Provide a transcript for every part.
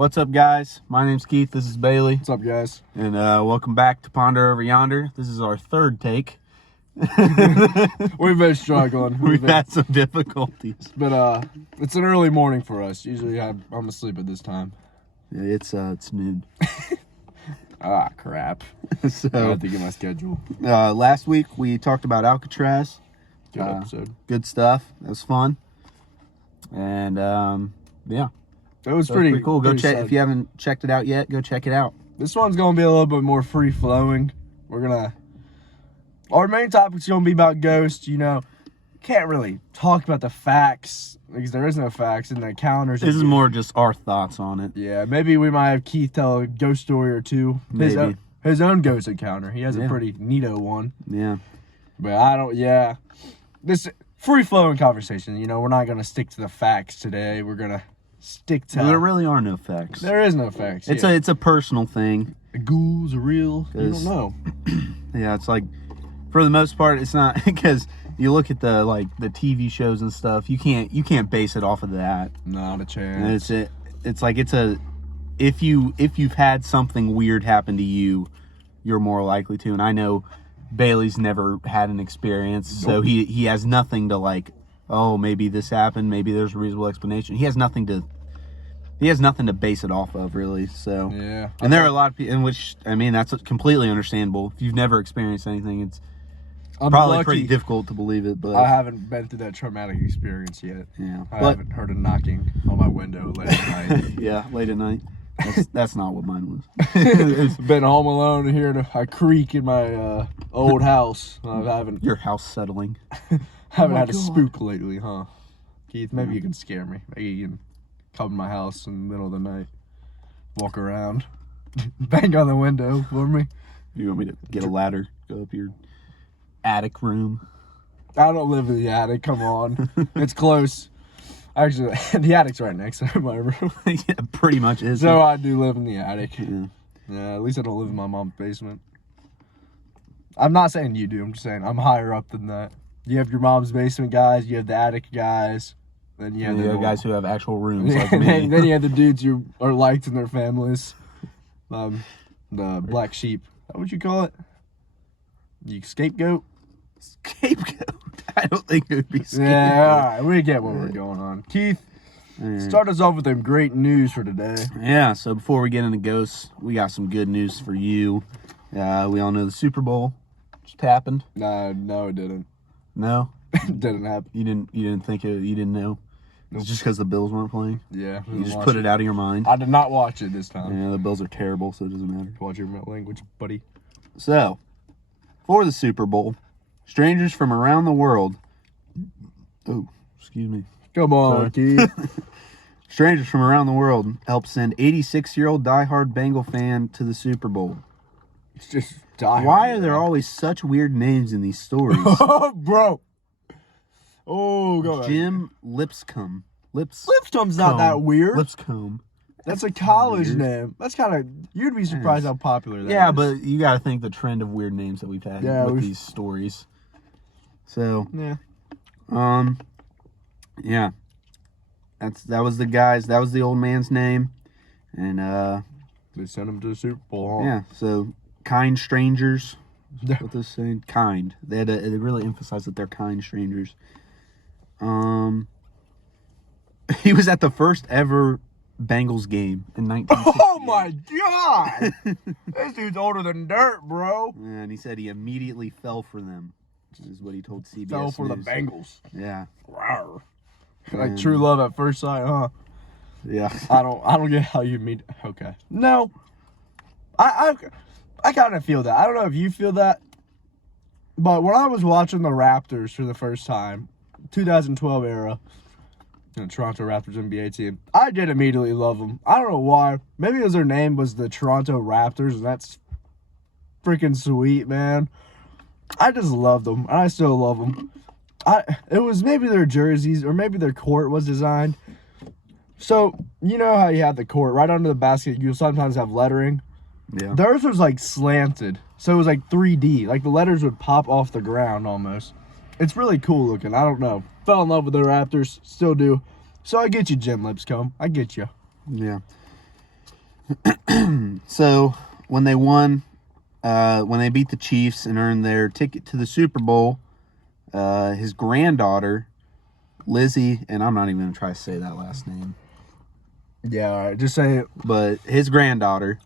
What's up, guys? My name's Keith. This is Bailey. What's up, guys? And welcome back to Ponder Over Yonder. This is our third take. We've been struggling. We've had some difficulties. But it's an early morning for us. Usually I'm asleep at this time. Yeah, it's noon. Ah, crap. So I have to get my schedule. last week we talked about Alcatraz. Good episode. Good stuff. It was fun. And yeah. It was So pretty cool. Go pretty check sad. if you haven't checked it out yet. Go check it out. This one's gonna be a little bit more free flowing. Our main topic's gonna be about ghosts. You know, can't really talk about the facts because there is no facts in the calendars. This is more just our thoughts on it. Yeah, maybe we might have Keith tell a ghost story or two. Maybe. His own ghost encounter. He has Yeah. a pretty neato one. Yeah. But I don't, yeah. This free-flowing conversation, you know, we're not going to stick to the facts today. We're going to stick to... There really are no facts. There is no facts. It's a personal thing. The ghouls are real. You don't know. Yeah, it's like, for the most part, it's not, because you look at the TV shows and stuff, you can't base it off of that. Not a chance. And if you've had something weird happen to you, you're more likely to. And I know Bailey's never had an experience, so he has nothing to like, oh, maybe this happened, maybe there's a reasonable explanation. He has nothing to base it off of, really. So Yeah. and there are a lot of people in which, I mean, that's completely understandable. If you've never experienced anything, it's I'm probably lucky. pretty difficult to believe it, but I haven't been through that traumatic experience yet. yeah. I But haven't heard a knocking on my window late at night. yeah, late at night. That's not what mine was. Been home alone and hearing a creak in my old house. I haven't Your house settling. had my a God. spook lately, huh? Keith, maybe you can scare me. Maybe you can come to my house in the middle of the night, walk around, bang on the window for me. You want me to get a ladder, go up your attic room? I don't live in the attic. Come on, it's close. Actually, the attic's right next to my room. Yeah, pretty much is. So I do live in the attic. Yeah. Yeah, at least I don't live in my mom's basement. I'm not saying you do. I'm just saying I'm higher up than that. You have your mom's basement guys. You have the attic guys. Then you have And the the other guys who have actual rooms like and me. then you have the dudes who are liked in their families. The black sheep. What would you call it? You scapegoat? Scapegoat. I don't think it would be scapegoat. Yeah, all right. We get what we're going on. Keith, start us off with them great news for today. Yeah, so before we get into ghosts, we got some good news for you. We all know the Super Bowl just happened. No, it didn't. No? It didn't happen. You didn't think it, you didn't know? It's just because the Bills weren't playing? Yeah. You just put it out of your mind? I did not watch it this time. Yeah, the Bills are terrible, so it doesn't matter. Watch your language, buddy. So, for the Super Bowl, strangers from around the world... Oh, excuse me. Come on, Keith. Strangers from around the world helped send 86-year-old diehard Bengal fan to the Super Bowl. It's just die. Why are there always such weird names in these stories? Oh, bro. Oh, go ahead. Jim Lipscomb. Lipscomb's not that weird. Lipscomb. That's a college weird. name. That's kind of... You'd be surprised how popular that Yeah, is. but you got to think the trend of weird names that we've had with these stories. So, Yeah. yeah. That was the guy's, that was the old man's name. And, They sent him to the Super Bowl, huh? yeah, so kind strangers. What they're saying, kind. They really emphasize that they're kind strangers. He was at the first ever Bengals game in 1968. Oh, my God. This dude's older than dirt, bro. And he said he immediately fell for them, which is what he told CBS Fell for News. the Bengals. Yeah. Rawr. Like true love at first sight, huh? Yeah. I don't get how you meet. Okay. No. I kind of feel that. I don't know if you feel that. But when I was watching the Raptors for the first time, 2012 era, the Toronto Raptors NBA team, I did immediately love them. I don't know why. Maybe because their name was the Toronto Raptors, and that's freaking sweet, man. I just loved them, and I still love them. It was maybe their jerseys or maybe their court was designed. So, you know how you have the court right under the basket, you'll sometimes have lettering. Yeah. Theirs was like slanted. So it was like 3D. Like the letters would pop off the ground almost. It's really cool looking. I don't know. Fell in love with the Raptors. Still do. So I get you, Jim Lipscomb. I get you. Yeah. So when they won, when they beat the Chiefs and earned their ticket to the Super Bowl, his granddaughter, Lizzie, and I'm not even going to try to say that last name. Yeah, all right, just say it. But his granddaughter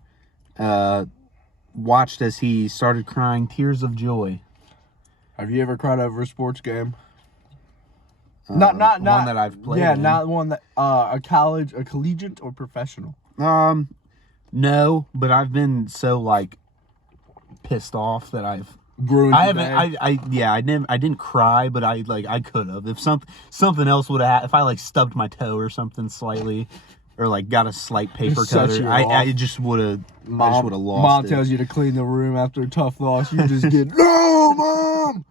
watched as he started crying tears of joy. Have you ever cried over a sports game? One that I've played. Yeah, in. not one that a collegiate or professional. No, but I've been so like pissed off that I didn't cry, but I could have. If something else would have, if I like stubbed my toe or something slightly, or like got a slight paper cutter, I just would have. I just would have lost. Mom tells you to clean the room after a tough loss. You just get no, Mom.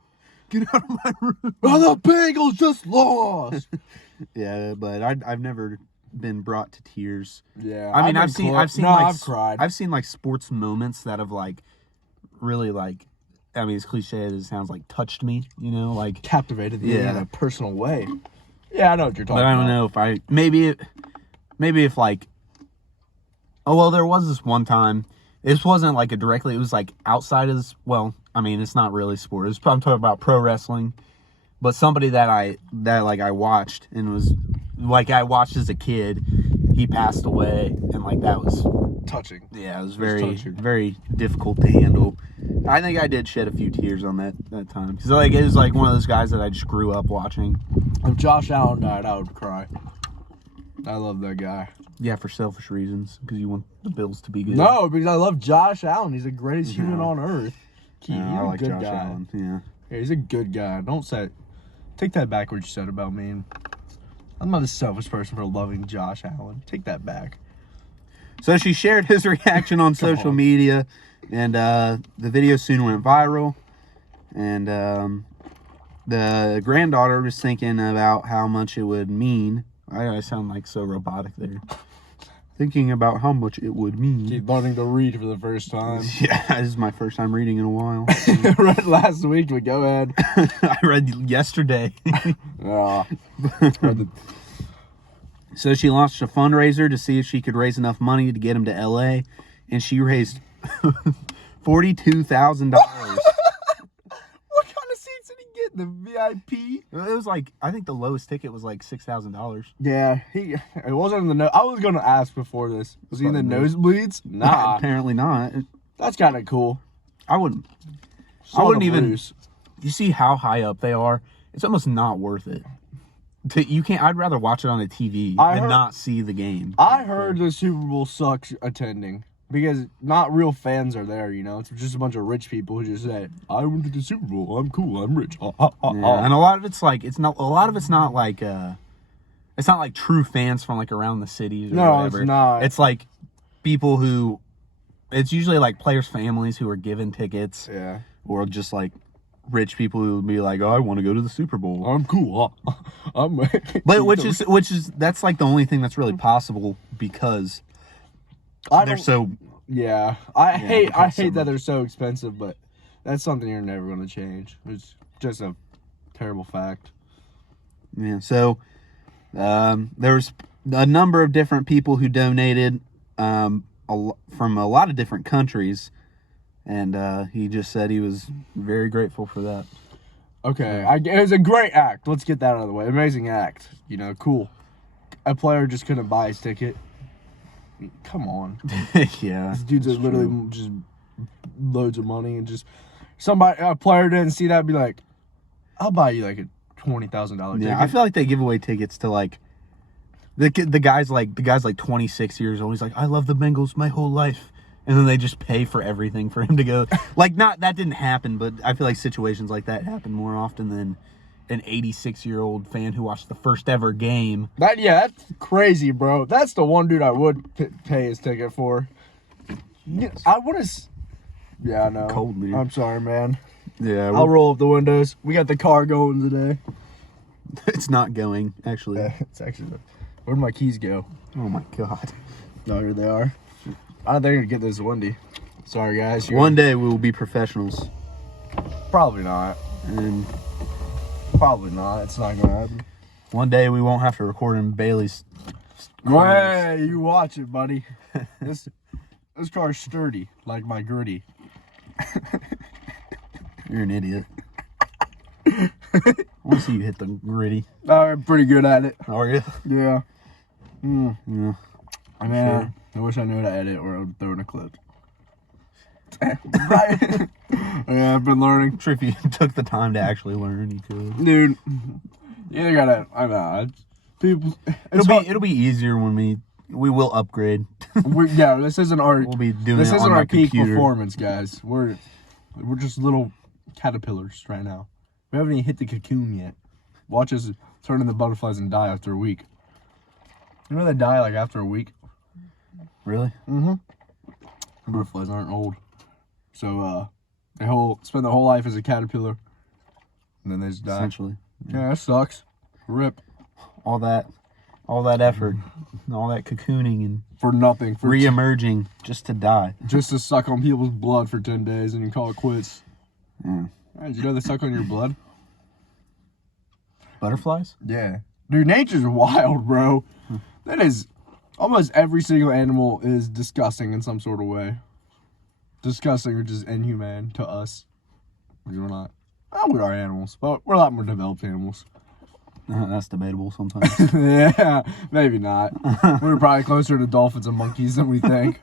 Get out of my room. Oh, the Bengals just lost. Yeah, but I've never been brought to tears. Yeah, I mean, I've cried. I've seen like sports moments that have like really like, I mean, as cliche as it sounds, like touched me. You know, like Captivated me in a personal way. Yeah, I know what you're talking about. But I don't know if maybe if like, oh well, there was this one time. This wasn't like it was like outside of this. Well, I mean, it's not really sport. I'm talking about pro wrestling. But somebody that I watched and was like I watched as a kid, he passed away, and like that was touching. Yeah, it was very difficult to handle. I think I did shed a few tears on that time because like it was like one of those guys that I just grew up watching. If Josh Allen died, I would cry. I love that guy. Yeah, for selfish reasons because you want the Bills to be good. No, because I love Josh Allen. He's the greatest human on earth. I like Josh Allen. Yeah, he's a good guy. Don't say. Take that back what you said about me. I'm not a selfish person for loving Josh Allen. Take that back. So she shared his reaction on social media, and the video soon went viral. And the granddaughter was thinking about how much it would mean. I sound like so robotic there. Thinking about how much it would mean. Keep learning to read for the first time. Yeah, this is my first time reading in a while. I read last week, but go ahead. I read yesterday. So she launched a fundraiser to see if she could raise enough money to get him to LA, and she raised $42,000. What kind of seats did he get? The VIP? It was like, I think the lowest ticket was like $6,000. Yeah, it wasn't in the I was going to ask before this. Was he in the nosebleeds? Nah. Apparently not. That's kind of cool. I wouldn't even. You see how high up they are? It's almost not worth it. I'd rather watch it on a TV than not see the game. I heard the Super Bowl sucks attending because not real fans are there, you know? It's just a bunch of rich people who just say, I went to the Super Bowl, I'm cool, I'm rich. And a lot of it's like, it's not like true fans from like around the cities or whatever. It's not. It's like people who, it's usually like players' families who are given tickets. Yeah. Or just like rich people who would be like, oh, I want to go to the Super Bowl. I'm cool. But which is that's like the only thing that's really possible because they're so. Yeah, I hate that they're so expensive, but that's something you're never going to change. It's just a terrible fact. Yeah. So there was a number of different people who donated from a lot of different countries. And he just said he was very grateful for that. Okay, it was a great act. Let's get that out of the way. Amazing act. You know, cool. A player just couldn't buy his ticket. Come on. Yeah. These dudes are literally just loads of money and just a player didn't see that and be like, I'll buy you like a $20,000 ticket. Yeah, I feel like they give away tickets to like the guy's like 26 years old. He's like, I love the Bengals my whole life. And then they just pay for everything for him to go. Like, that didn't happen, but I feel like situations like that happen more often than an 86-year-old fan who watched the first ever game. That's crazy, bro. That's the one dude I would pay his ticket for. I want to. Yeah, I know. Cold, dude. I'm sorry, man. Yeah. I'll roll up the windows. We got the car going today. It's not going, actually. Yeah, it's actually. Where'd my keys go? Oh, my God. No, here they are. I don't think I'm going to get this windy. Sorry, guys. One day we will be professionals. Probably not. And probably not. It's not going to happen. One day we won't have to record in Bailey's. Hey, you watch it, buddy. This car's sturdy, like my gritty. You're an idiot. We'll see you hit the gritty. I'm pretty good at it. Are you? Yeah. Yeah. Man, I wish I knew how to edit or I would throw in a clip. Right. Yeah, I've been learning. I'm sure if you took the time to actually learn, you could. Dude, you gotta, I know, people, It'll be easier when we will upgrade. yeah, this isn't our, We'll be doing this it isn't on our my peak computer. performance, guys. We're just little caterpillars right now. We haven't even hit the cocoon yet. Watch us turn into butterflies and die after a week. You know they die like after a week? Really? Mm-hmm. Butterflies aren't old. So, they spend their whole life as a caterpillar. And then they just die. Essentially. Yeah, that sucks. Rip. All that effort, all that cocooning and For nothing. For re-emerging just to die. just to suck on people's blood for 10 days and you call it quits. Mm. Did you know they suck on your blood? Butterflies? Yeah. Dude, nature's wild, bro. That is... Almost every single animal is disgusting in some sort of way. Disgusting or just inhumane to us. Because we're not... Well, we are animals, but we're a lot more developed animals. That's debatable sometimes. Yeah, maybe not. We're probably closer to dolphins and monkeys than we think.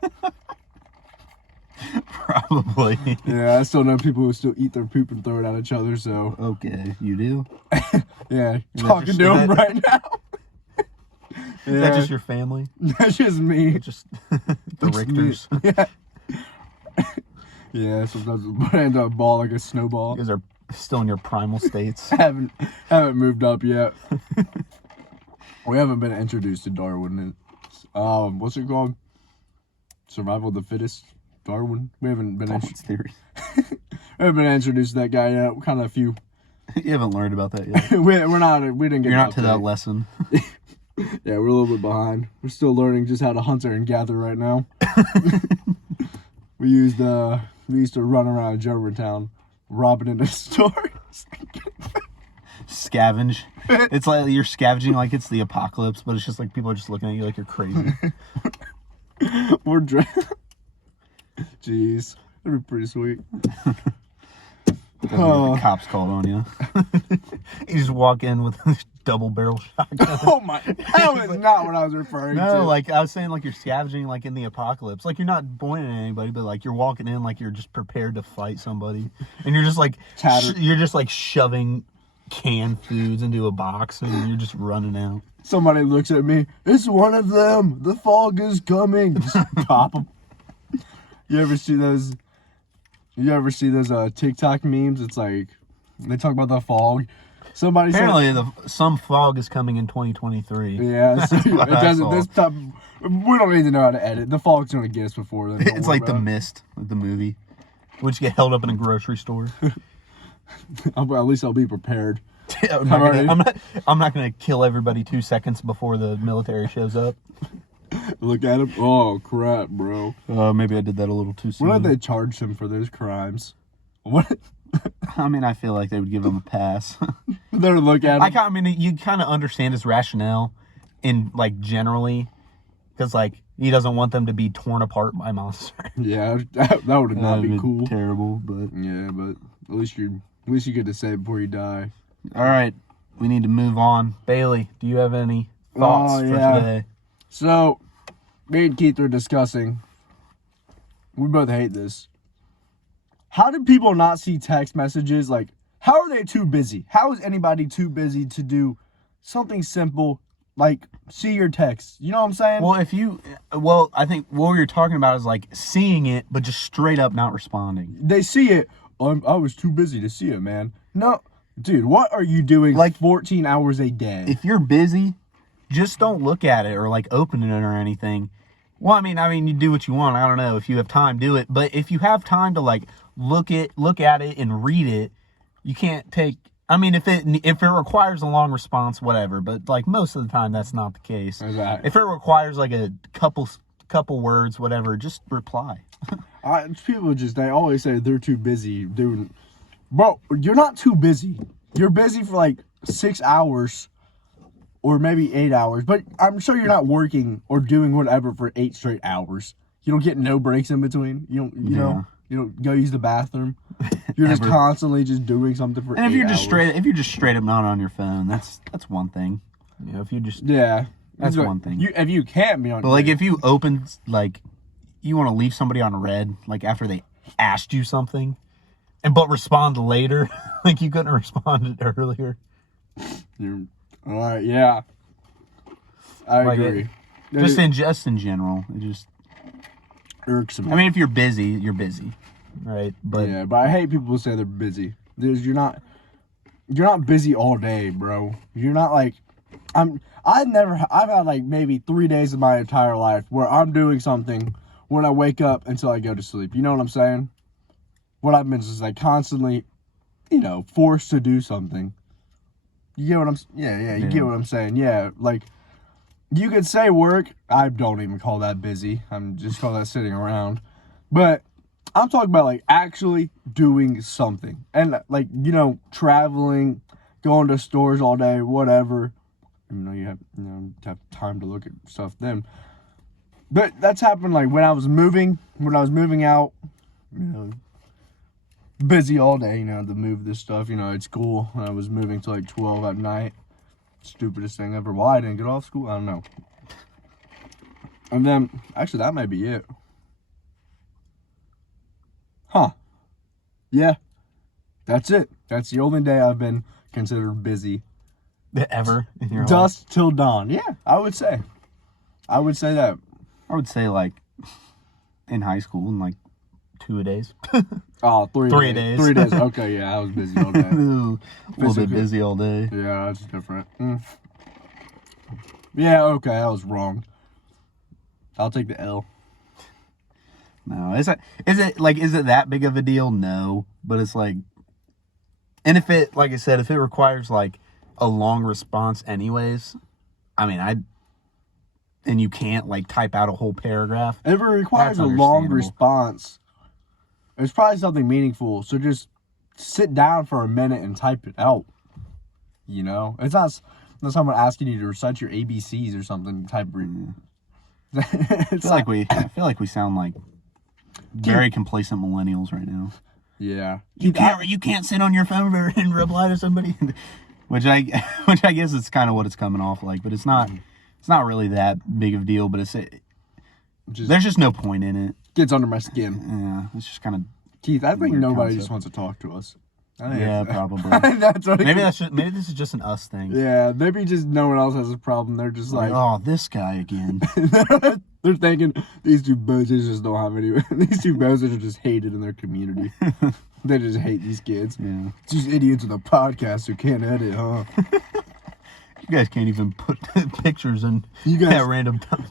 Probably. Yeah, I still know people who still eat their poop and throw it at each other, so... Okay, you do? Yeah, Is that talking just- to is them that- right now. Is that just your family? That's just me. Just the Richters? Yeah. Yeah, sometimes I end up ball like a snowball. You guys are still in your primal states. haven't moved up yet. We haven't been introduced to Darwin. What's it called? Survival of the fittest. Darwin. We haven't been Darwin's theory. we haven't been introduced to that guy yet. We're kind of a few. You haven't learned about that yet. We're not. We didn't get. You're an not to that update. lesson. Yeah, we're a little bit behind. We're still learning just how to hunt and gather right now. We used to run around Germantown, robbing into stores. Scavenge. It's like you're scavenging like it's the apocalypse, but it's just like people are just looking at you like you're crazy. We're Jeez, that'd be pretty sweet. The cops called on you. You just walk in with a double barrel shotgun. Oh my! That was not what I was referring to. No, like I was saying, like you're scavenging, like in the apocalypse. Like you're not pointing at anybody, but like you're walking in, like you're just prepared to fight somebody, and you're just like you're just like shoving canned foods into a box, and you're just running out. Somebody looks at me. It's one of them. The fog is coming. Just pop them. You ever see those TikTok memes? It's like they talk about the fog. Somebody Apparently, some fog is coming in 2023. Yeah, so it what I doesn't. saw. This stuff we don't need to know how to edit. The fog's gonna get us before then. It's like The Mist, like the movie, which get held up in a grocery store. At least I'll be prepared. I'm not gonna kill everybody 2 seconds before the military shows up. Look at him. Oh crap, bro. Maybe I did that a little too soon. What if they charged him for those crimes? What? I mean, I feel like they would give him a pass. They're look at him. I mean, you kind of understand his rationale, in like generally, because like he doesn't want them to be torn apart by monsters. Yeah, that would not That'd be cool. Terrible, but Yeah, but at least you get to say it before you die. all right, we need to move on. Bailey, do you have any thoughts for today? So, me and Keith were discussing. We both hate this. How do people not see text messages? Like, how are they too busy? How is anybody too busy to do something simple like see your text? You know what I'm saying? Well, I think what you're talking about is like seeing it, but just straight up not responding. They see it. I was too busy to see it, man. No, dude, what are you doing like 14 hours a day? If you're busy, just don't look at it or like open it or anything. Well, I mean, you do what you want. I don't know if you have time, do it. But if you have time to like look at it and read it, you can't take. I mean, if it requires a long response, whatever. But like most of the time, that's not the case. Exactly. If it requires like a couple words, whatever, just reply. People they always say they're too busy doing. Bro, you're not too busy. You're busy for like 6 hours. Or maybe 8 hours, but I'm sure you're not working or doing whatever for 8 straight hours. You don't get no breaks in between. You know, you don't go use the bathroom. You're just Ever. constantly just doing something for. And if 8 you're just hours. if you're just straight up not on your phone, that's one thing. You know, if you just that's Like, one thing. If you can't be on, But like if you open like you want to leave somebody on red, like after they asked you something, but respond later, like you couldn't have responded earlier. You're, all right, yeah, I Like agree. Just in general, it just irksome. I mean, if you're busy, you're busy, right? But Yeah, but I hate people who say they're busy. You're not busy all day, bro. You're not like I've had like maybe 3 days of my entire life where I'm doing something when I wake up until I go to sleep. You know what I'm saying? What I've been just like constantly, forced to do something. You get what I'm? Yeah. You get what I'm saying? Yeah, like you could say work. I don't even call that busy. I'm just call that sitting around. But I'm talking about like actually doing something and like traveling, going to stores all day, whatever. Even though you have time to look at stuff then. But that's happened like when I was moving out, busy all day, to move this stuff, at school. I was moving to like 12 at night. Stupidest thing ever. Why I didn't get off school, I don't know. And then, actually that might be it. Huh. Yeah. That's it. That's the only day I've been considered busy. ever in your life. Dusk till dawn. Yeah, I would say that. I would say like in high school in like 2 days. Oh, 3 days. 3 days. Okay, yeah, I was busy all day. A little bit busy all day. Yeah, that's different. Yeah, okay, I was wrong. I'll take the L. No, is it that big of a deal? No, but it's like, and if it, like I said, if it requires like a long response anyways, I mean, and you can't like type out a whole paragraph. If it requires a long response, it's probably something meaningful. So just sit down for a minute and type it out. It's not someone asking you to recite your ABCs or something. I feel like we sound like very complacent millennials right now. Yeah. You can't sit on your phone and reply to somebody, which I guess it's kind of what it's coming off like, but it's not really that big of a deal. But there's just no point in it. Gets under my skin. Yeah, it's just kind of. Keith, I think nobody just wants to talk to us. Yeah, probably. That's what maybe this is just an us thing. Yeah, maybe just no one else has a problem. They're just like, oh, this guy again. They're thinking these two bozos just don't have any. These two bozos are just hated in their community. They just hate these kids. Yeah, just idiots with a podcast who can't edit, huh? You guys can't even put pictures in at random times.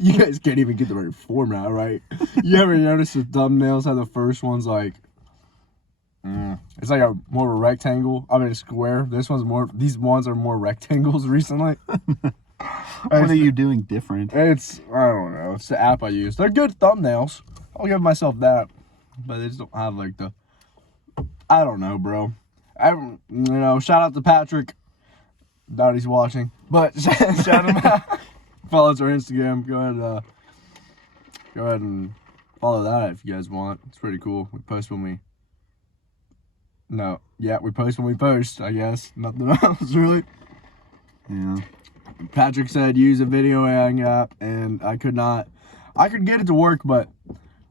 You guys can't even get the right format, right? You ever notice the thumbnails how the first one's like, it's like more of a rectangle. I mean, a square. These ones are more rectangles recently. What are you doing different? I don't know. It's the app I use. They're good thumbnails. I'll give myself that. But they just don't have like I don't know, bro. Shout out to Patrick. Doubt he's watching. But shout him out. Follow us on Instagram. Go ahead and follow that if you guys want. It's pretty cool. We post when we post, I guess. Nothing else, really. Yeah. Patrick said use a video editing app, and I could get it to work, but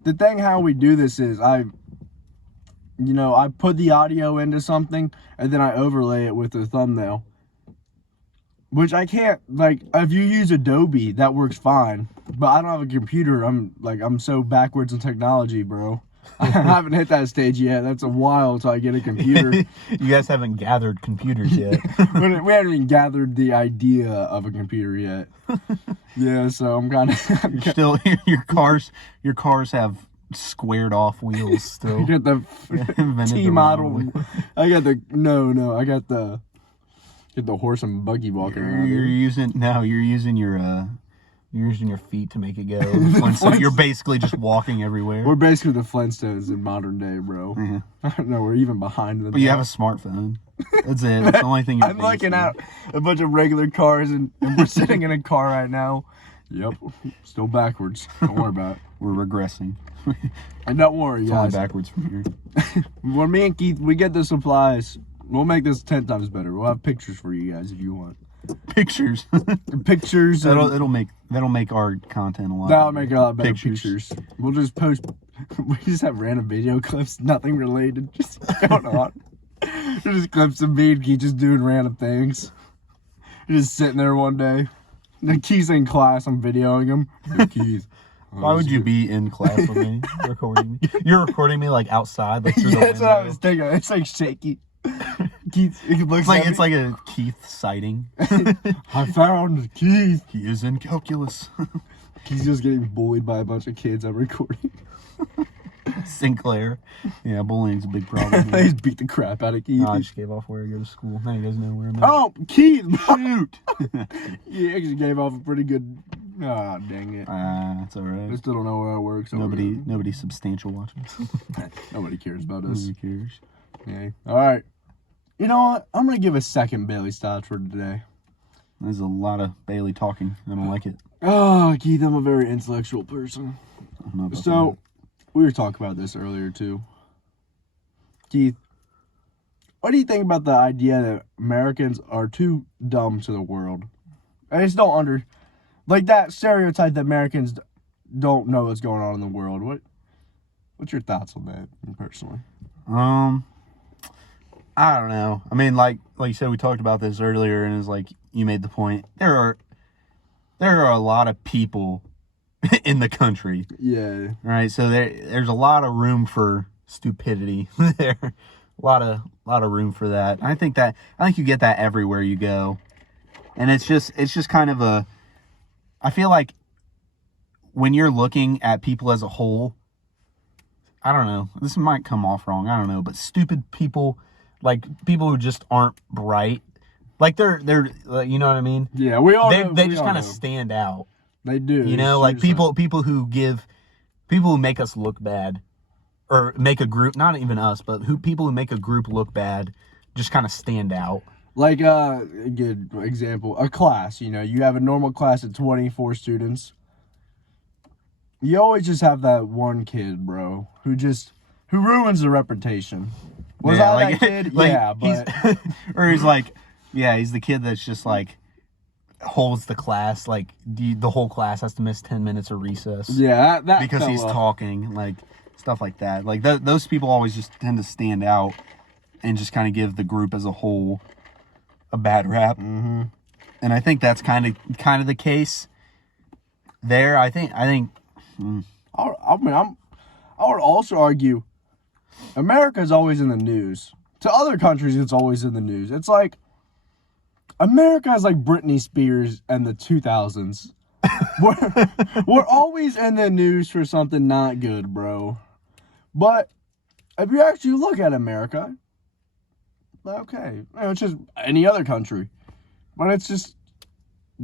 the thing how we do this is I put the audio into something, and then I overlay it with a thumbnail. Which I can't, like, if you use Adobe, that works fine. But I don't have a computer. I'm so backwards in technology, bro. I haven't hit that stage yet. That's a while until I get a computer. You guys haven't gathered computers yet. We haven't even gathered the idea of a computer yet. Yeah, so I'm kind of... Still, your cars have squared off wheels still. I got the T-model. I got the horse and buggy walking around. You're using your feet to make it go. So you're basically just walking everywhere. We're basically the Flintstones in modern day, bro. Yeah. I don't know, we're even behind them. But you have a smartphone. That's it. That's the only thing you're I'm looking at a bunch of regular cars, and we're sitting in a car right now Yep. Still backwards. Don't worry about it. We're regressing. And don't worry, It's only guys. backwards from here. When me and Keith, we get the supplies, we'll make this 10 times better. We'll have pictures for you guys if you want. Pictures. Pictures. That'll make our content a lot. That'll better. make a lot better pictures. We'll just post. We just have random video clips, nothing related, just going on. Just clips of me and Keith just doing random things. Just sitting there one day. The Keith's in class. I'm videoing him. Hey, Keith. Why would you be in class with me recording me? You're recording me like outside, like through the That's what I window. was thinking. It's like shaky. Keith, it looks It's like a Keith sighting. I found Keith. He is in calculus. He's just getting bullied by a bunch of kids I'm recording. Sinclair. Yeah, bullying's a big problem. They just beat the crap out of Keith. I just gave off where I go to school. Now you guys know where I'm at. Oh, Keith! Shoot! He actually gave off a pretty good. Ah, dang it. It's all I right. still don't know where I work. So Nobody substantial watching. Nobody cares about us. Who cares? Yeah. All right. You know what? I'm gonna give a second Bailey stout for today. There's a lot of Bailey talking. I don't like it. Oh, Keith, I'm a very intellectual person. I don't know about So, we were talking about this earlier too. Keith, what do you think about the idea that Americans are too dumb to the world? I just don't like that stereotype that Americans don't know what's going on in the world. What's your thoughts on that, personally? that. I don't know. I mean, like you said, we talked about this earlier, and it's like you made the point. There are a lot of people in the country. Yeah. Right, so there's a lot of room for stupidity there. A lot of room for that. I think you get that everywhere you go. And it's just kind of I feel like when you're looking at people as a whole, I don't know, this might come off wrong, I don't know, but stupid people, like people who just aren't bright, like they're you know what I mean? Yeah, we all they just kind of stand out. They do. You know, like people who make us look bad, or make a group, not even us, but people who make a group look bad, just kind of stand out. Like a good example, a class. You know, you have a normal class of 24 students. You always just have that one kid, bro, who ruins the reputation. Was Yeah, I like- that kid? like, Yeah, but or he's like, yeah, he's the kid that's just like holds the class, like the whole class has to miss 10 minutes of recess. yeah, that because he's fella. talking, like stuff like that. Like those people always just tend to stand out and just kind of give the group as a whole a bad rap. Mm-hmm. And I think that's kind of the case there. I think. I would also argue America's always in the news. To other countries, it's always in the news. It's like America is like Britney Spears and the 2000s. We're always in the news for something not good, bro. But if you actually look at America, okay, you know, it's just any other country. But it's just,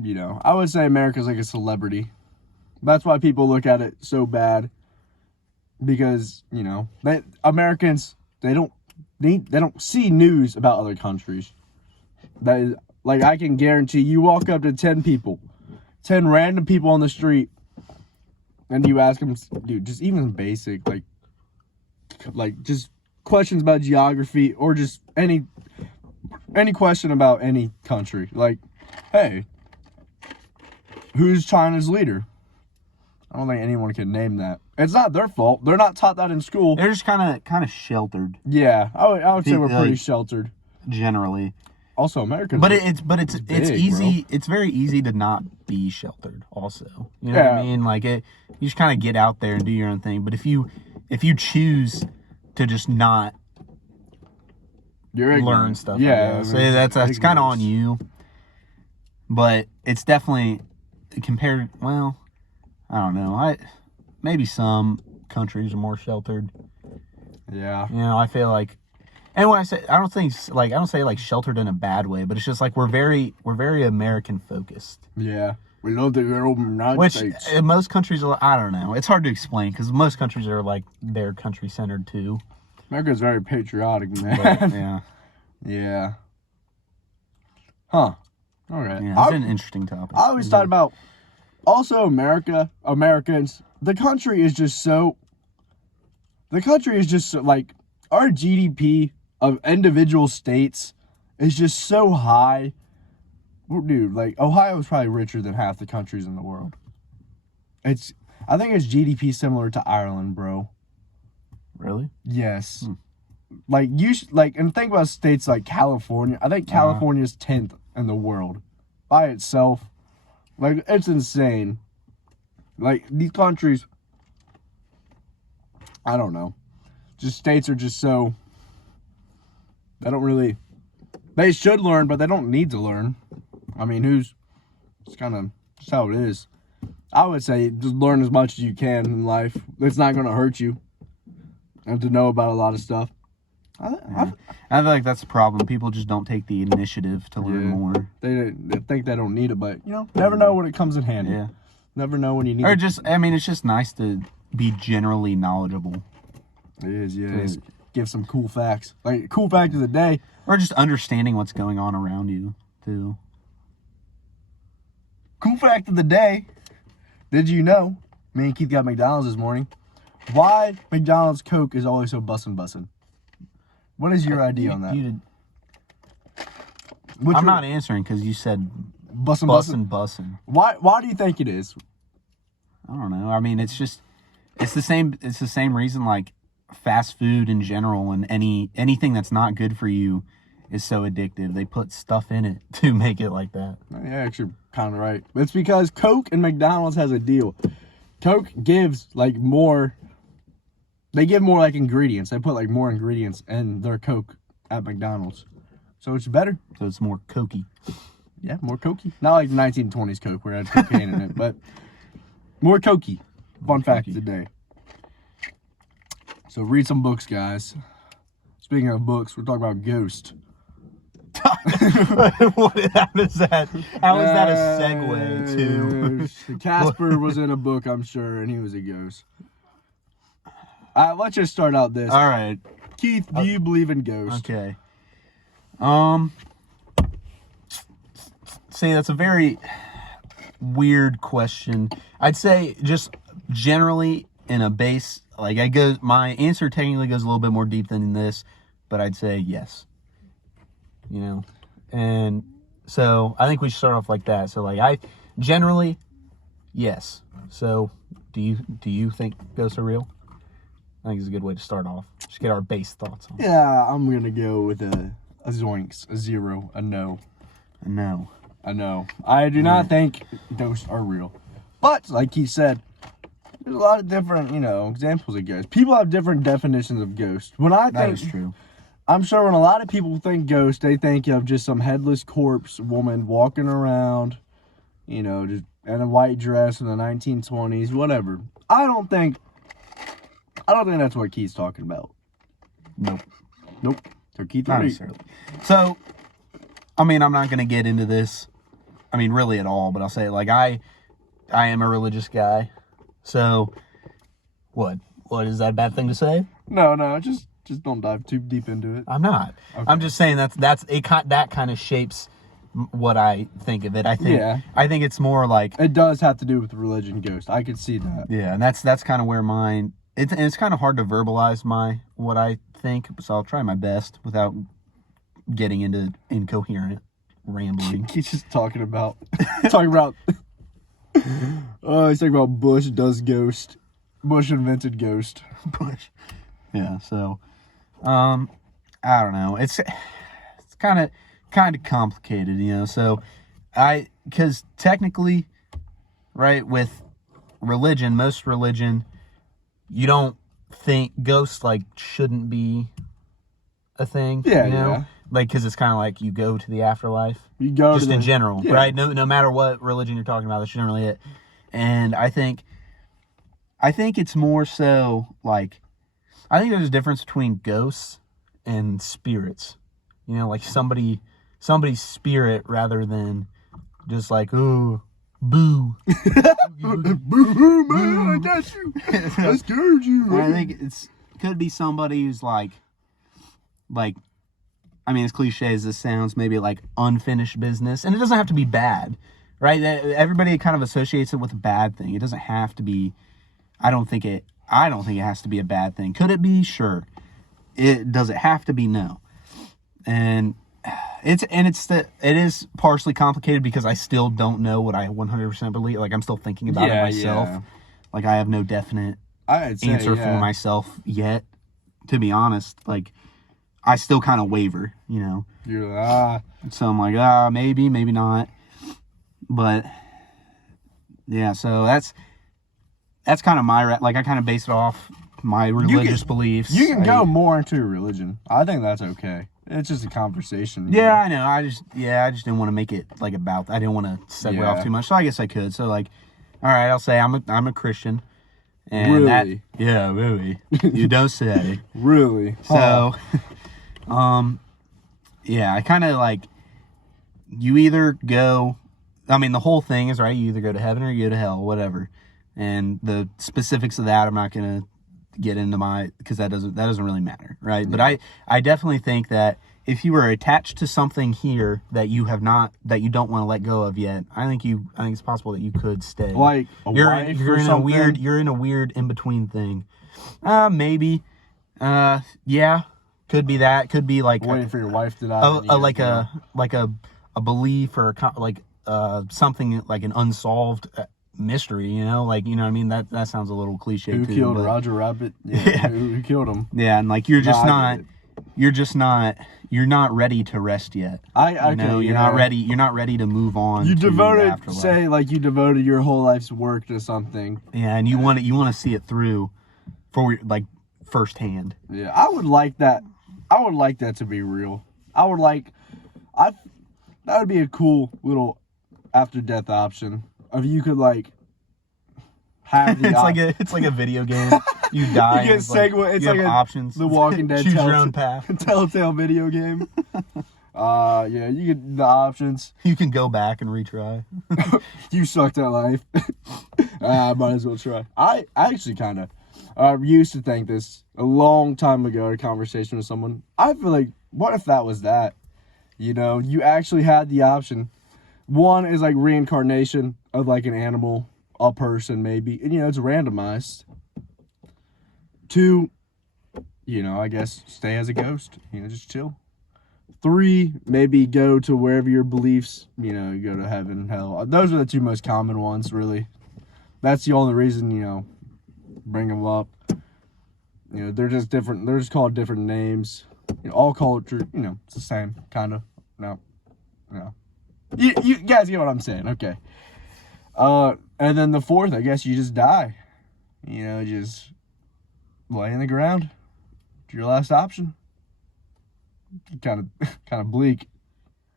you know, I would say America's like a celebrity. That's why people look at it so bad. Because, you know, Americans, they don't see news about other countries. That is, like, I can guarantee you walk up to 10 random people on the street, and you ask them, dude, just even basic, like just questions about geography or just any question about any country. Like, hey, who's China's leader? I don't think anyone can name that. It's not their fault. They're not taught that in school. They're just kind of sheltered. Yeah, I would say we're pretty Like, sheltered. Generally. Also, America. But it's easy. Bro. It's very easy to not be sheltered. Also, you know what I mean. Like you just kind of get out there and do your own thing. But if you choose to just not learn stuff, yeah, so that's kind of on you. But it's definitely compared. Well, I don't know. Maybe some countries are more sheltered. Yeah. You know, I feel like. And when I say, I don't say like sheltered in a bad way, but it's just like we're very American focused. Yeah. We love the United Which States. in most countries, I don't know. It's hard to explain because most countries are like they're country centered too. America's very patriotic, man. But, yeah. Yeah. Huh. All right. Yeah, it's an interesting topic. I always thought about Also, Americans, the country is just so, like, our GDP of individual states is just so high. Dude, like, Ohio is probably richer than half the countries in the world. I think it's GDP similar to Ireland, bro. Really? Yes. Like, and think about states like California. I think California's 10th in the world by itself. Like, it's insane. Like, these countries, I don't know. Just states are just so, they should learn, but they don't need to learn. I mean, it's kind of just how it is. I would say just learn as much as you can in life. It's not going to hurt you. And to know about a lot of stuff. I feel like that's the problem. People just don't take the initiative to learn more. They think they don't need it, but, never know when it comes in handy. Yeah. Never know when you need it. Or it's just nice to be generally knowledgeable. It is, yeah. Just give some cool facts. Like, cool fact of the day. Or just understanding what's going on around you, too. Cool fact of the day. Did you know, me and Keith got McDonald's this morning, why McDonald's Coke is always so bussin'? What is your idea on that? I'm not answering because you said bussin'. Why do you think it is? I don't know. I mean, it's the same reason like fast food in general and anything that's not good for you is so addictive. They put stuff in it to make it like that. Yeah, actually, kind of right. It's because Coke and McDonald's has a deal. Coke gives like more. They give more like ingredients. They put like more ingredients in their Coke at McDonald's, so it's better. So it's more cokey. Yeah, more cokey. Not like 1920s Coke where it had cocaine in it, but more cokey. Fun fact of the day. So read some books, guys. Speaking of books, we're talking about Ghost. How is that a segue to? Casper was in a book, I'm sure, and he was a ghost. Let's just start out this. All right, Keith, do you believe in ghosts? Okay. See, that's a very weird question. I'd say just generally in a base, like my answer technically goes a little bit more deep than this, but I'd say yes. And so I think we should start off like that. So like I generally, yes. So do you think ghosts are real? I think it's a good way to start off. Just get our base thoughts on it. Yeah, I'm gonna go with a zoinks, a zero, a no. A no. A no. I do not think ghosts are real. But like he said, there's a lot of different, examples of ghosts. People have different definitions of ghosts. That is true. I'm sure when a lot of people think ghost, they think of just some headless corpse woman walking around, just in a white dress in the 1920s, whatever. I don't think that's what Keith's talking about. Nope. So Keith, not necessarily. So, I mean, I'm not going to get into this, really at all, but I'll say, like, I am a religious guy. So, what? What, is that a bad thing to say? No, just don't dive too deep into it. I'm not. Okay. I'm just saying that kind of shapes what I think of it. I think it's more like it does have to do with religion, ghost. I could see that. Yeah, and that's kind of where it's kind of hard to verbalize what I think, so I'll try my best without getting into incoherent rambling. He's just talking about he's talking about Bush does ghost. Bush invented ghost. Bush. Yeah, so I don't know. It's kind of complicated, So because technically, right, with religion, most religion, you don't think ghosts like shouldn't be a thing. Yeah, yeah. Like, because it's kind of like you go to the afterlife. You go just in general, right? No matter what religion you're talking about, that's generally it. And I think it's more so like, I think there's a difference between ghosts and spirits. Like somebody's spirit rather than just like, oh, boo. Boo, man, I got you. I scared you. I think could be somebody who's like, as cliche as this sounds, maybe like unfinished business. And it doesn't have to be bad, right? Everybody kind of associates it with a bad thing. It doesn't have to be. I don't think it has to be a bad thing. Could it be? Sure. Does it have to be? No. And it is partially complicated because I still don't know what I 100% believe. Like, I'm still thinking about it myself. Yeah. Like, I have no definite answer for myself yet, to be honest. Like, I still kind of waver, you know. You're like, So I'm like, maybe not. But yeah, so that's kind of my, like, I kind of base it off my religious beliefs. You can go more into religion. I think that's okay. It's just a conversation. Yeah, I know. I just didn't want to make it like about. I didn't want to segue off too much. So I guess I could. So, like, all right, I'll say I'm a Christian. And really? Really. You don't say. Really? So, yeah, I kind of like, you either go, I mean, the whole thing is, right, you either go to heaven or you go to hell, whatever. And the specifics of that, I'm not going to get into because that doesn't really matter, right? Yeah. But I definitely think that if you were attached to something here that you don't want to let go of yet, I think it's possible that you could stay. Like you're in a weird in between thing. Maybe. Yeah. Could be that. Could be like waiting for your wife to die. Like a belief or something like an unsolved mystery, you know, like, you know what I mean? That sounds a little cliche. Who killed Roger Rabbit? Yeah. Who killed him? Yeah, and like you're not ready to rest yet. You're not ready to move on. You devoted your whole life's work to something. Yeah, and you want to see it through for like firsthand. Yeah, I would like that to be real. That would be a cool little after death option. If you could like have the it's like a video game. You die. You get options. The Walking Dead. Choose your own path. Telltale video game. Yeah, you get the options. You can go back and retry. You sucked at life. I might as well try. I actually kind of used to think this a long time ago in a conversation with someone. I feel like, what if that was that? You know, you actually had the option. One is like reincarnation of like an animal, a person maybe, and you know, it's randomized. 2, you know, I guess stay as a ghost, you know, just chill. 3, maybe go to wherever your beliefs, you know, you go to heaven, hell. Those are the 2 most common ones, really. That's the only reason, you know, bring them up. You know, they're just different. They're just called different names. You know, all culture, you know, it's the same, kind of. No. You guys get what I'm saying, okay. And then the 4th, I guess you just die. You know, just lay in the ground. It's your last option. Kind of bleak.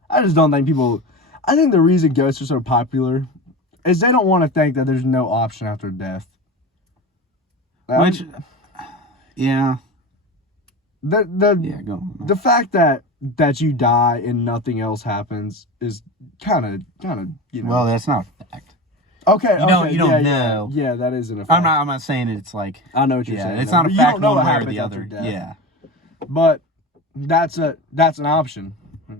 I just don't think I think the reason ghosts are so popular is they don't want to think that there's no option after death. Yeah. The fact that you die and nothing else happens is kind of, you know. Well, that's not a fact. Okay, you don't know. Yeah, that isn't a fact. I'm not saying it's like. I know what you're saying. It's not a fact one way or the other. Yeah. But that's an option.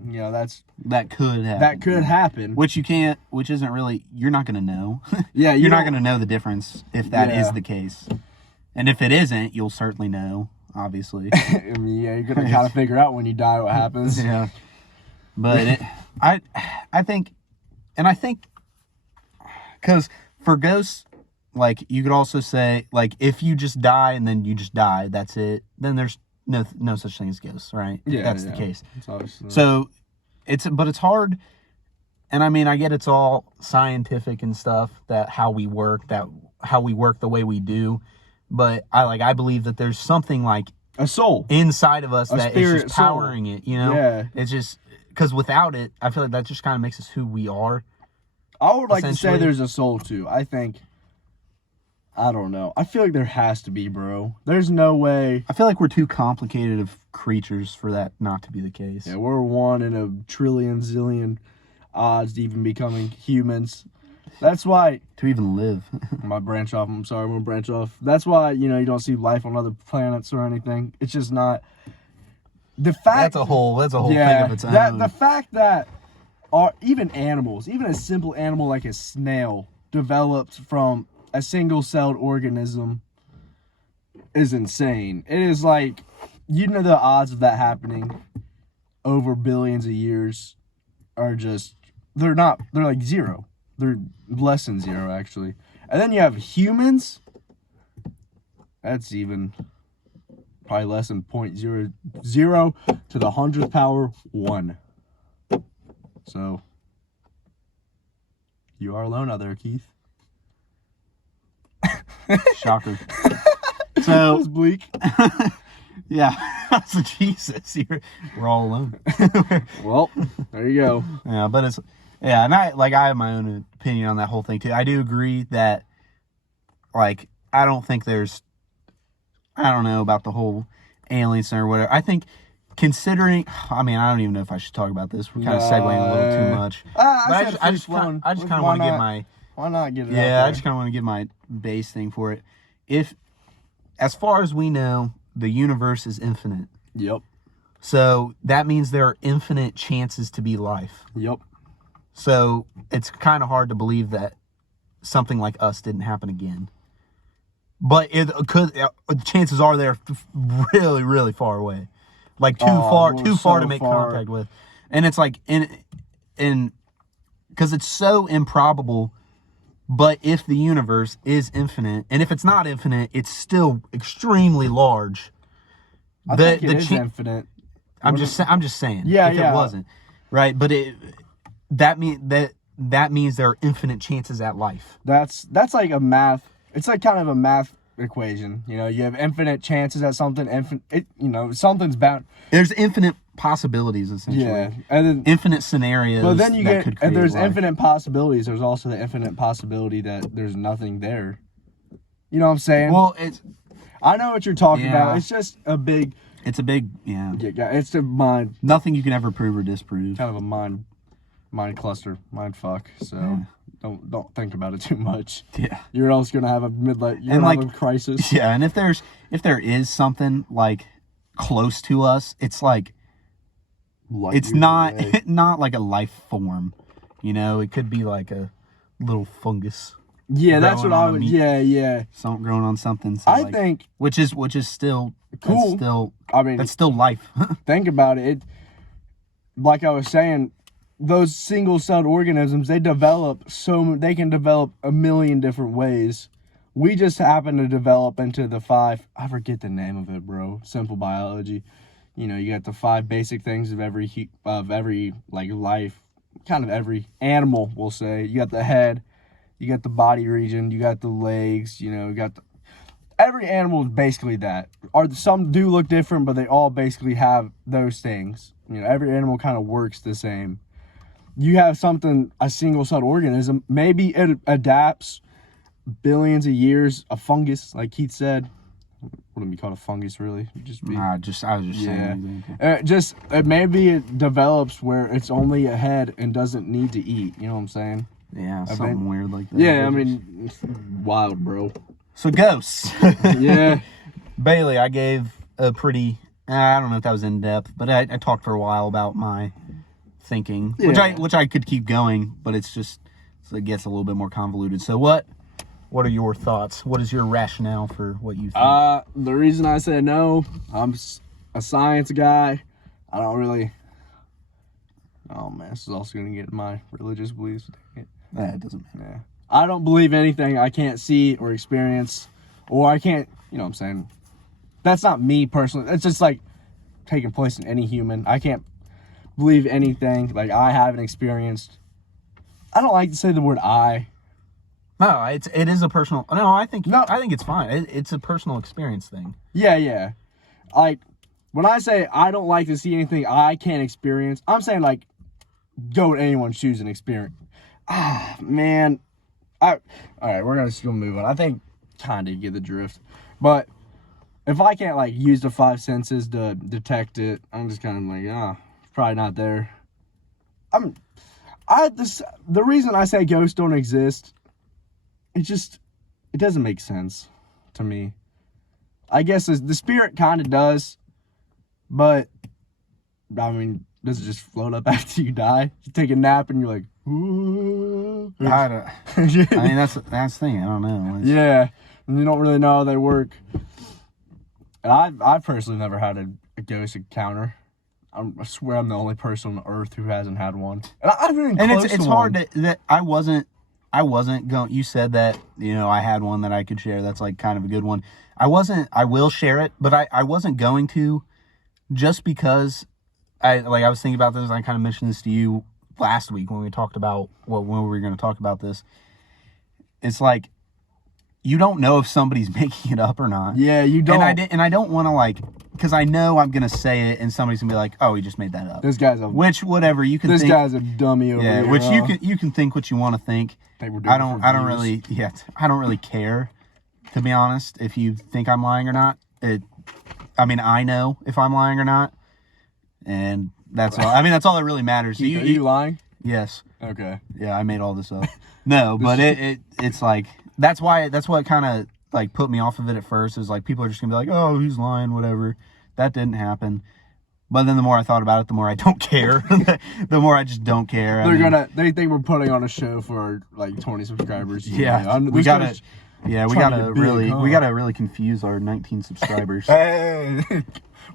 You know, that could happen. That could happen. Which isn't really, you're not going to know. Yeah, you're not going to know the difference if that is the case. And if it isn't, you'll certainly know, obviously. I mean, yeah, you're going to kind of figure out when you die what happens. Yeah. But I think, because for ghosts, like, you could also say, like, if you just die and then you just die, that's it, then there's no such thing as ghosts, right? Yeah, that's the case. So it's hard, and I mean, I get it's all scientific and stuff, that how we work the way we do, but I believe that there's something like a soul inside of us that is just powering it, you know? Yeah. It's just, because without it, I feel like that just kind of makes us who we are. I would like to say there's a soul too. I don't know. I feel like there has to be, bro. There's no way. I feel like we're too complicated of creatures for that not to be the case. Yeah, we're 1 in a trillion zillion odds to even becoming humans. That's why. To even live. I'm going to branch off. That's why, you know, you don't see life on other planets or anything. It's just not. The fact. That's a whole thing of its own. The fact that even animals, even a simple animal like a snail developed from a single-celled organism is insane. It is like, you know, the odds of that happening over billions of years are just, they're like zero. They're less than zero, actually. And then you have humans. That's even probably less than 0.00 to the 100th power 1. So, you are alone out there, Keith. Shocker. That So, was bleak. yeah. So, Jesus, we're all alone. Well, there you go. Yeah, but it's, yeah, and I have my own opinion on that whole thing too. I do agree that, like, I don't think there's, I don't know about the whole aliens or whatever. I think, considering, I mean, I don't even know if I should talk about this. We're kind of segueing a little too much. But I just kind of want to get my, why not get it out yeah, there? I just kind of want to give my base thing for it. If, as far as we know, the universe is infinite. Yep. So that means there are infinite chances to be life. Yep. So it's kind of hard to believe that something like us didn't happen again. But it could. Chances are they're really, really far away, like too far so to make far. contact with. And it's like in because it's so improbable. But if the universe is infinite, and if it's not infinite, it's still extremely large. I think it is infinite. I'm just saying. Yeah, if yeah. it wasn't, right? But that means there are infinite chances at life. That's like a math. It's like kind of a math equation. You know, you have infinite chances at something. Something's bound. There's infinite possibilities, essentially. Yeah, and then Infinite scenarios. but then you that get, could if create there's life. infinite possibilities, there's also the infinite possibility that there's nothing there. You know what I'm saying? Well, I know what you're talking Yeah. about. It's just a big. it's a big, yeah. Yeah, it's a mind, Nothing you can ever prove or disprove. kind of a mind cluster, mind fuck. So Yeah. don't think about it too much. Yeah. You're else gonna have a midlife. You're And gonna have a crisis. Yeah, and if there is something like close to us, it's like Light it's years not away. not like a life form. You know, it could be like a little fungus. Yeah, that's growing what I on a would. meat. Yeah. Something growing on something. So I like, think. which is still Cool. That's still, I mean, that's still life. think about it. Like I was saying, those single-celled organisms, they can develop a million different ways. We just happen to develop into the 5. I forget the name of it, bro. Simple biology. You know, you got the 5 basic things of every like life, kind of every animal. We'll say you got the head, you got the body region, you got the legs. You know, you got every animal is basically that. Some do look different, but they all basically have those things. You know, every animal kind of works the same. You have a single-celled organism, maybe it adapts billions of years. A fungus, like Keith said, wouldn't be called a fungus, really. It'd just be, I was just saying. maybe it develops where it's only a head and doesn't need to eat. You know what I'm saying? Yeah, something weird like that. Yeah, I mean, it's wild, bro. So ghosts. Yeah. Bailey, I gave a pretty, I don't know if that was in depth, but I talked for a while about my thinking, which I could keep going, but it's just, so it gets a little bit more convoluted. So what are your thoughts? What is your rationale for what you think? The reason I say no, I'm a science guy. I don't really. Oh man, this is also gonna get my religious beliefs. It doesn't matter. Yeah. I don't believe anything I can't see or experience, or I can't, you know what I'm saying? That's not me personally. It's just like taking place in any human. I can't believe anything like I haven't experienced. I don't like to say the word I. No, it is a personal. No, I think it's fine. It's a personal experience thing. Yeah. Like when I say I don't like to see anything I can't experience, I'm saying like go in anyone's shoes and experience. Ah, man. All right, we're gonna still move on. I think kind of get the drift, but if I can't like use the 5 senses to detect it, I'm just kind of like, it's probably not there. The reason I say ghosts don't exist, it doesn't make sense to me. I guess the spirit kind of does, but I mean, Does it just float up after you die? You take a nap and you're like, ooh. I mean, that's the thing. I don't know. Yeah, and you don't really know how they work. And I've personally never had a ghost encounter. I swear I'm the only person on Earth who hasn't had one. And I've been close and it's to hard one. that I wasn't going. You said that, you know, I had one that I could share. That's like kind of a good one. I will share it, but I wasn't going to, just because I was thinking about this, and I kind of mentioned this to you last week when we talked about when we were going to talk about this. It's like, you don't know if somebody's making it up or not. Yeah, you don't. And I don't want to, because I know I'm going to say it and somebody's going to be like, oh, he just made that up. This guy's whatever you can this think. guy's a dummy over here. Which you can think what you want to think. I don't really care, to be honest, if you think I'm lying or not. I know if I'm lying or not. And that's all. I mean, that's all that really matters. Are you lying? Yes. Okay. Yeah, I made all this up. No, but it's like, that's what kind of like put me off of it at first. Is like, people are just gonna be like, oh, he's lying, whatever. That didn't happen. But then the more I thought about it, the more I don't care. The more I just don't care. They think we're putting on a show for like 20 subscribers. Yeah, we gotta really confuse our 19 subscribers. Hey,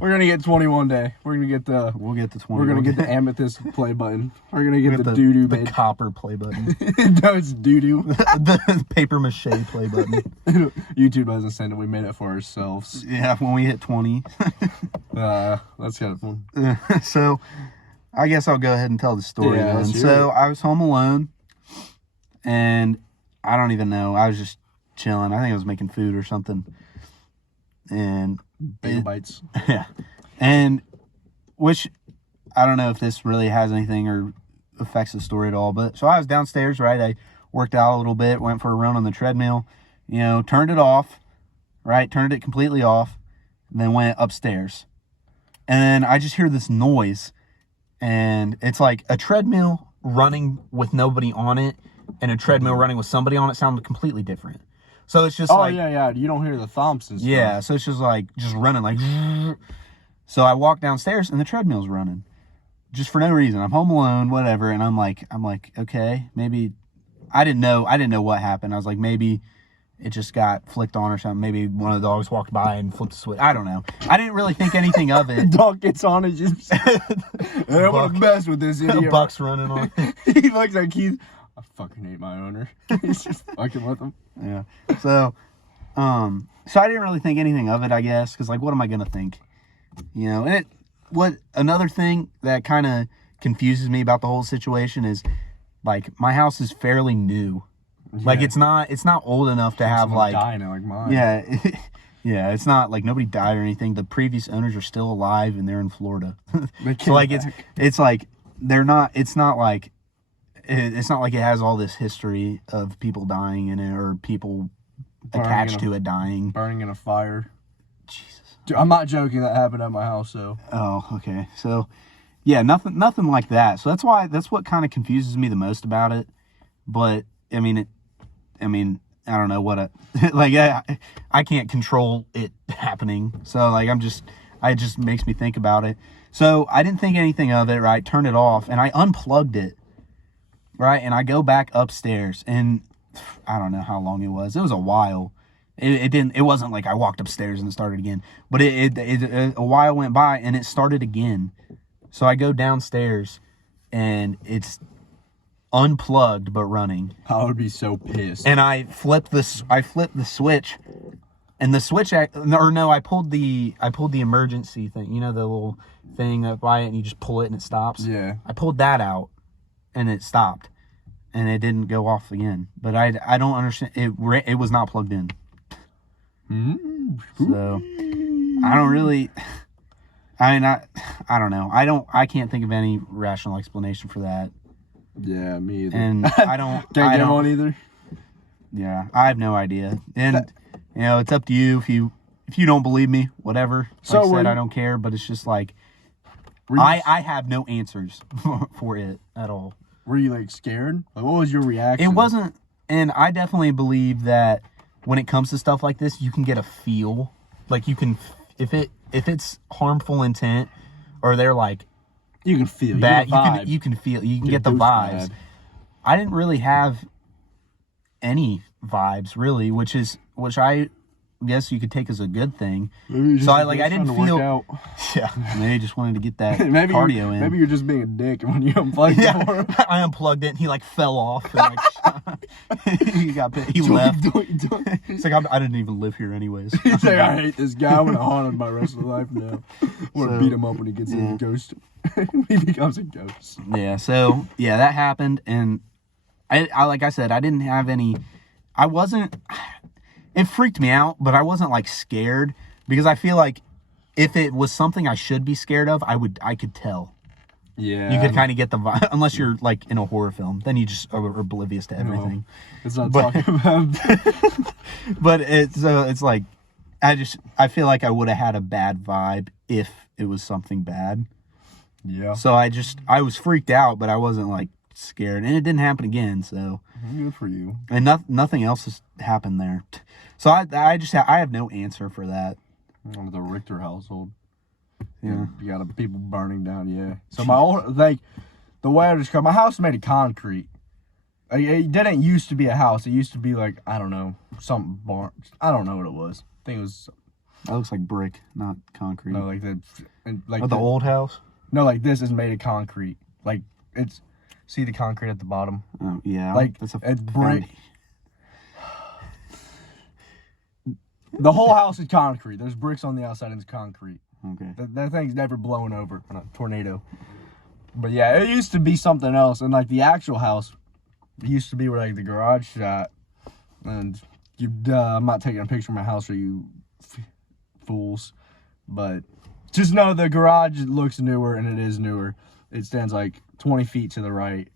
we're gonna get 20 one day. We'll get the 20. We're gonna get the amethyst play button. We're gonna get the doo-doo the copper play button. No, it's doo-doo. The paper mache play button. YouTube doesn't send it. We made it for ourselves. Yeah, when we hit 20. That's kind of fun. So, I guess I'll go ahead and tell the story then. So, I was home alone, and I don't even know. I was just chilling. I think I was making food or something. And bagel bites. Yeah. And which, I don't know if this really has anything or affects the story at all, but so I was downstairs, right? I worked out a little bit, went for a run on the treadmill, turned it off, right? Turned it completely off, and then went upstairs. And I just hear this noise, and it's like a treadmill running with nobody on it and a treadmill running with somebody on it sounded completely different. So it's just yeah. You don't hear the thumps and stuff. Yeah, so it's just running like. So I walk downstairs and the treadmill's running, just for no reason. I'm home alone, whatever, and I'm like, okay, maybe. I didn't know what happened. I was like, maybe it just got flicked on or something. Maybe one of the dogs walked by and flipped the switch. I don't know. I didn't really think anything of it. Dog gets on and just. I want to mess with this idiot. Buck's running on. He looks like he's. I fucking hate my owner. He's just fucking with him. Yeah. So I didn't really think anything of it, I guess, because what am I gonna think? And another thing that kind of confuses me about the whole situation is, my house is fairly new. Yeah. It's not old enough to have dying like mine. Yeah. Yeah, it's not like nobody died or anything. The previous owners are still alive and they're in Florida. So it's like it's not like it has all this history of people dying in it or people attached to it dying. Burning in a fire. Jesus. Dude, I'm not joking. That happened at my house, so. Oh, okay. So, yeah, nothing like that. So that's what kind of confuses me the most about it. But I mean, I don't know what I can't control it happening. So it just makes me think about it. So I didn't think anything of it, right? Turned it off and I unplugged it. Right, and I go back upstairs, and I don't know how long it was. It was a while. It wasn't like I walked upstairs and it started again, but a while went by and it started again. So I go downstairs, and it's unplugged but running. I would be so pissed. And I flipped the switch, and the switch I pulled the emergency thing. The little thing up by it, and you just pull it and it stops. Yeah. I pulled that out. And it stopped, and it didn't go off again. But I don't understand. It was not plugged in. So I don't really. I don't know. I can't think of any rational explanation for that. Yeah, me either. And I don't. Can't get one either. Yeah, I have no idea. And it's up to you if you don't believe me, whatever. Like I said, I don't care. But it's just I have no answers for it at all. Were you scared? What was your reaction? It wasn't, and I definitely believe that when it comes to stuff like this, you can get a feel. You can, if it's harmful intent, or they're You can feel bad. You You can Get get the ghost vibes. vibe. I didn't really have any vibes really, which I guess you could take as a good thing. So I didn't feel. Yeah, maybe I just wanted to get that cardio in. Maybe you're just being a dick when you unplugged it for him. I unplugged it and he fell off. And, he left. It's like I didn't even live here anyways. He's like, I hate this guy. I'm gonna haunt him my rest of my life now. I'm gonna beat him up when he gets in the ghost. He becomes a ghost. Yeah. So yeah, that happened, and I like I said, I didn't have any. I wasn't. It freaked me out, but I wasn't scared, because I feel like if it was something I should be scared of, I could tell. Yeah. You could kind of get the vibe, unless you're in a horror film, then you just are oblivious to everything. It's not talking about. But it's like I feel like I would have had a bad vibe if it was something bad. Yeah. So I was freaked out, but I wasn't scared, and it didn't happen again. So good for you. And nothing else has happened there. So I have no answer for that. The Richter household. Yeah. You got people burning down. Yeah. So my old the way I describe my house is made of concrete. It didn't used to be a house. It used to be I don't know, something barn. I don't know what it was. I think it was. That looks like brick, not concrete. No, the old house. No, this is made of concrete. It's. See the concrete at the bottom? Oh, yeah. It's brick. The whole house is concrete. There's bricks on the outside and it's concrete. Okay. That thing's never blown over in a tornado. But yeah, it used to be something else. And the actual house used to be where the garage sat. And I'm not taking a picture of my house for you fools. But just know the garage looks newer, and it is newer. It stands 20 feet to the right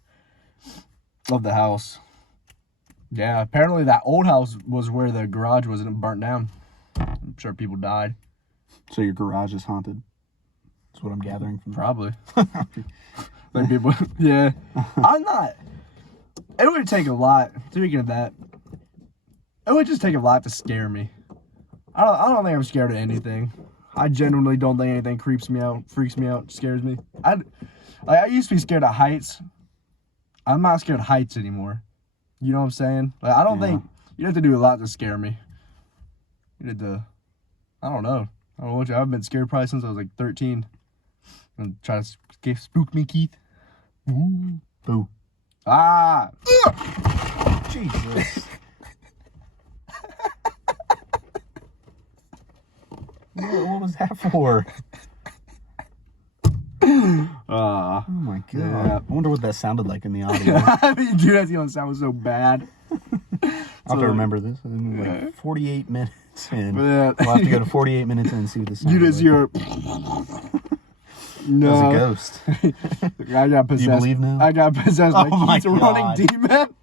of the house. Yeah, apparently that old house was where the garage was, and it burnt down. I'm sure people died. So your garage is haunted? That's what I'm gathering from that. Probably. People, yeah. I'm not. It would take a lot. Speaking of that, it would just take a lot to scare me. I don't think I'm scared of anything. I genuinely don't think anything freaks me out, scares me. I used to be scared of heights. I'm not scared of heights anymore. You know what I'm saying? I don't think you have to do a lot to scare me. You have to. I don't know what I've been scared probably since I was 13. And try to spook me, Keith. Ooh. Boo. Ah. Jesus. What was that for? Oh my god. Yeah. I wonder what that sounded like in the audio. I mean, dude, that's gonna sound so bad. I'll have to remember this. In 48 minutes in. Yeah. We'll have to go to 48 minutes in and see what this sounds You just hear. No. That was a ghost. I got possessed. You believe now? I got possessed by my Keith's running demon.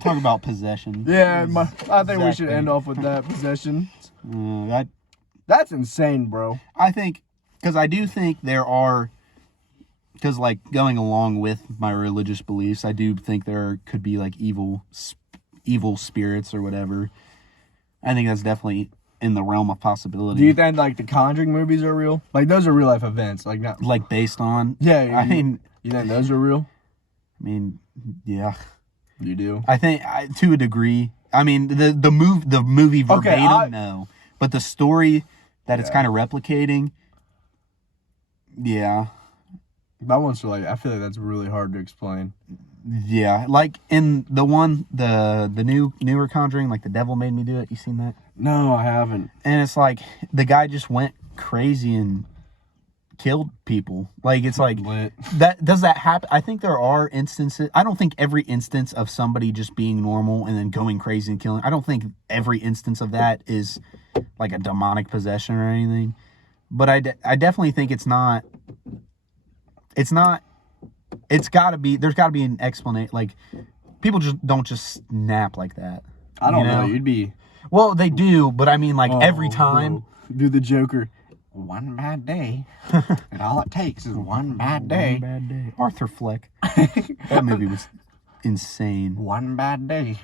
Talk about possession. Yeah, I think we should end off with that possession. That's insane, bro. I think, because I do think there are, because going along with my religious beliefs, I do think there could be evil spirits or whatever. I think that's definitely in the realm of possibility. Do you think the Conjuring movies are real? Those are real life events, not based on. Yeah, I mean, you think those are real? I mean, yeah. You do? I think to a degree. I mean, the movie verbatim, no, but the story that it's kind of replicating. Yeah. That one's I feel like that's really hard to explain. Yeah, in the newer Conjuring, The Devil Made Me Do It. You seen that? No, I haven't. And it's the guy just went crazy and killed people. It's Lit. does that happen? I think there are instances. I don't think every instance of somebody just being normal and then going crazy and killing. I don't think every instance of that is a demonic possession or anything. But I definitely think it's not. It's not. It's got to be. There's got to be an explanation. People just don't just snap like that. I don't know. You'd be. Well, they do, but I mean, every time. Bro. Do the Joker. One bad day, and all it takes is one bad day. One bad day. Arthur Fleck. That movie was insane. One bad day.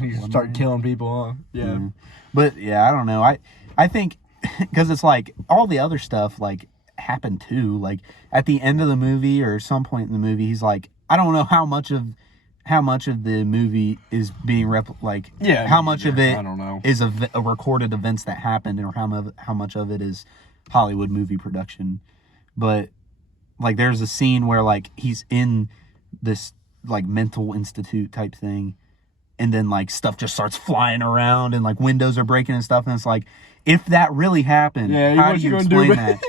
You start killing people, huh? Yeah. Mm-hmm. But yeah, I don't know. I think because it's all the other stuff happened too. Like at the end of the movie or some point in the movie, he's like, I don't know how much of the movie is being how much of it I don't know. is a recorded events that happened, or how much of it is Hollywood movie production. But like there's a scene where like he's in this like mental institute type thing, and then like stuff just starts flying around and like windows are breaking and stuff, and it's like, if that really happened, how do you explain that?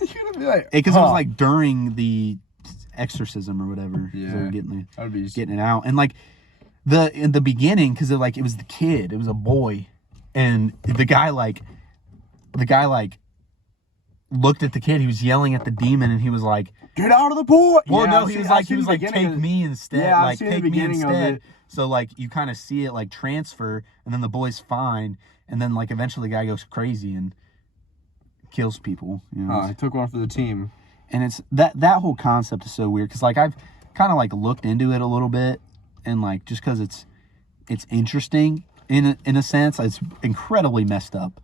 You're gonna be like, because it was like during the exorcism or whatever. Yeah, they were getting it out, and like in the beginning, because it was the kid, it was a boy, and the guy looked at the kid, he was yelling at the demon, and he was like, get out of the pool. Well, no, he was like take me instead. Yeah, like take me instead. So like you kind of see it like transfer, and then the boy's fine, and then like eventually the guy goes crazy and kills people. You know? He took one for the team. And it's that whole concept is so weird, because like I've kind of like looked into it a little bit, and like just because it's interesting in a sense. It's incredibly messed up,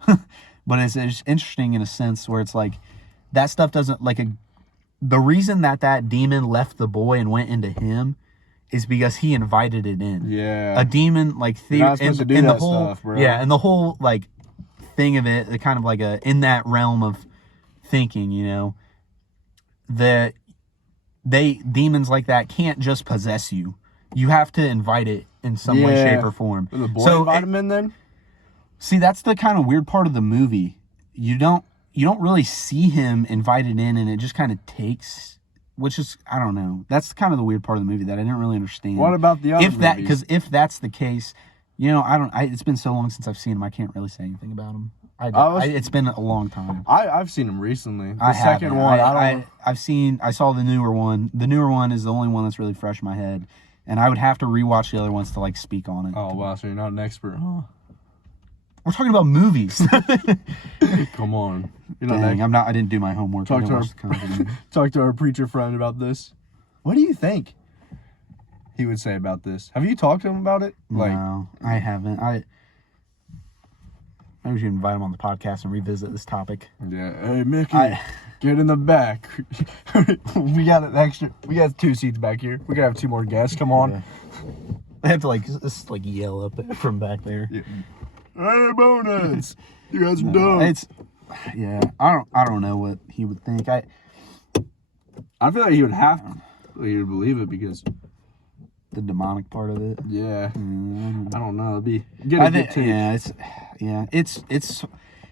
but it's interesting in a sense where it's like that stuff doesn't the reason that demon left the boy and went into him is because he invited it in. Yeah, a demon like You're not supposed to do that stuff, bro. Yeah, and the whole like thing of it kind of like in that realm of thinking, you know. That demons like that can't just possess you. You have to invite it in some way, shape, or form. The boy invite him in then? See, that's the kind of weird part of the movie. You don't really see him invited in, and it just kind of takes, which is, I don't know. That's kind of the weird part of the movie that I didn't really understand. What about the other movies? Because if that's the case, you know, it's been so long since I've seen him, I can't really say anything about him. It's been a long time. I've seen him recently. The second second one, I saw the newer one. The newer one is the only one that's really fresh in my head, and I would have to rewatch the other ones to like speak on it. Oh wow, so you're not an expert, huh? We're talking about movies. Come on. Dang, I'm not. I didn't do my homework. Talk to our preacher friend about this. What do you think he would say about this? Have you talked to him about it? No, I haven't. Maybe we should invite him on the podcast and revisit this topic. Yeah. Hey, Mickey, get in the back. We got 2 seats back here. We gotta have 2 more guests. Come on. Yeah. They have to just yell up from back there. Yeah. Hey, boneheads! You guys are dumb. I don't know what he would think. I feel like he would have to. He would believe it because the demonic part of it. Yeah. I don't know. It'd be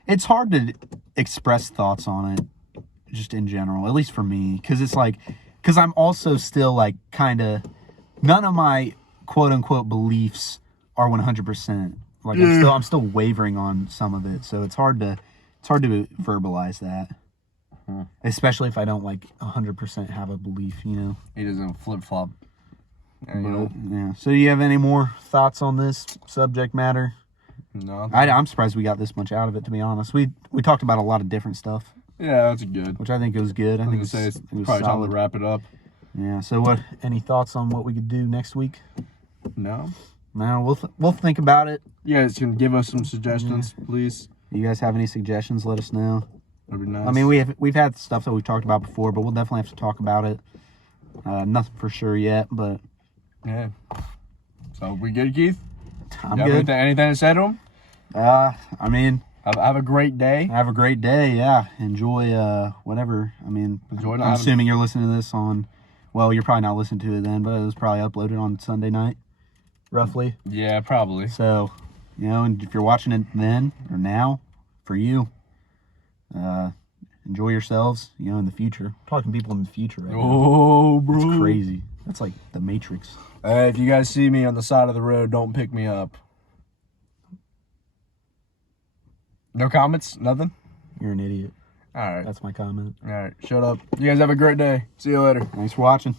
it's hard to express thoughts on it, just in general, at least for me, because I'm also still like kind of, none of my quote unquote beliefs are 100%. Like I'm still wavering on some of it, so it's hard to verbalize that. Especially if I don't 100% have a belief, you know. He doesn't flip flop. Yeah. So, do you have any more thoughts on this subject matter? No. I'm surprised we got this much out of it, to be honest. We talked about a lot of different stuff. Yeah, that's good. Which I think it was good. I think it's probably time to wrap it up. Yeah. So, any thoughts on what we could do next week? No. No, we'll think about it. You guys can give us some suggestions, please. You guys have any suggestions? Let us know. That'd be nice. I mean, we've had stuff that we've talked about before, but we'll definitely have to talk about it. Nothing for sure yet, but yeah. So we good, Keith? I'm good. Anything to say to him? I mean, have a great day. Have a great day. Yeah, enjoy whatever. I mean, I'm assuming you're listening to this on. Well, you're probably not listening to it then, but it was probably uploaded on Sunday night, roughly. Yeah, probably. So, you know, and if you're watching it then or now, for you, enjoy yourselves. You know, in the future. I'm talking to people in the future right now. Oh, bro, it's crazy. That's like the Matrix. If you guys see me on the side of the road, don't pick me up. No comments? Nothing? You're an idiot. All right. That's my comment. All right. Shut up. You guys have a great day. See you later. Thanks for watching.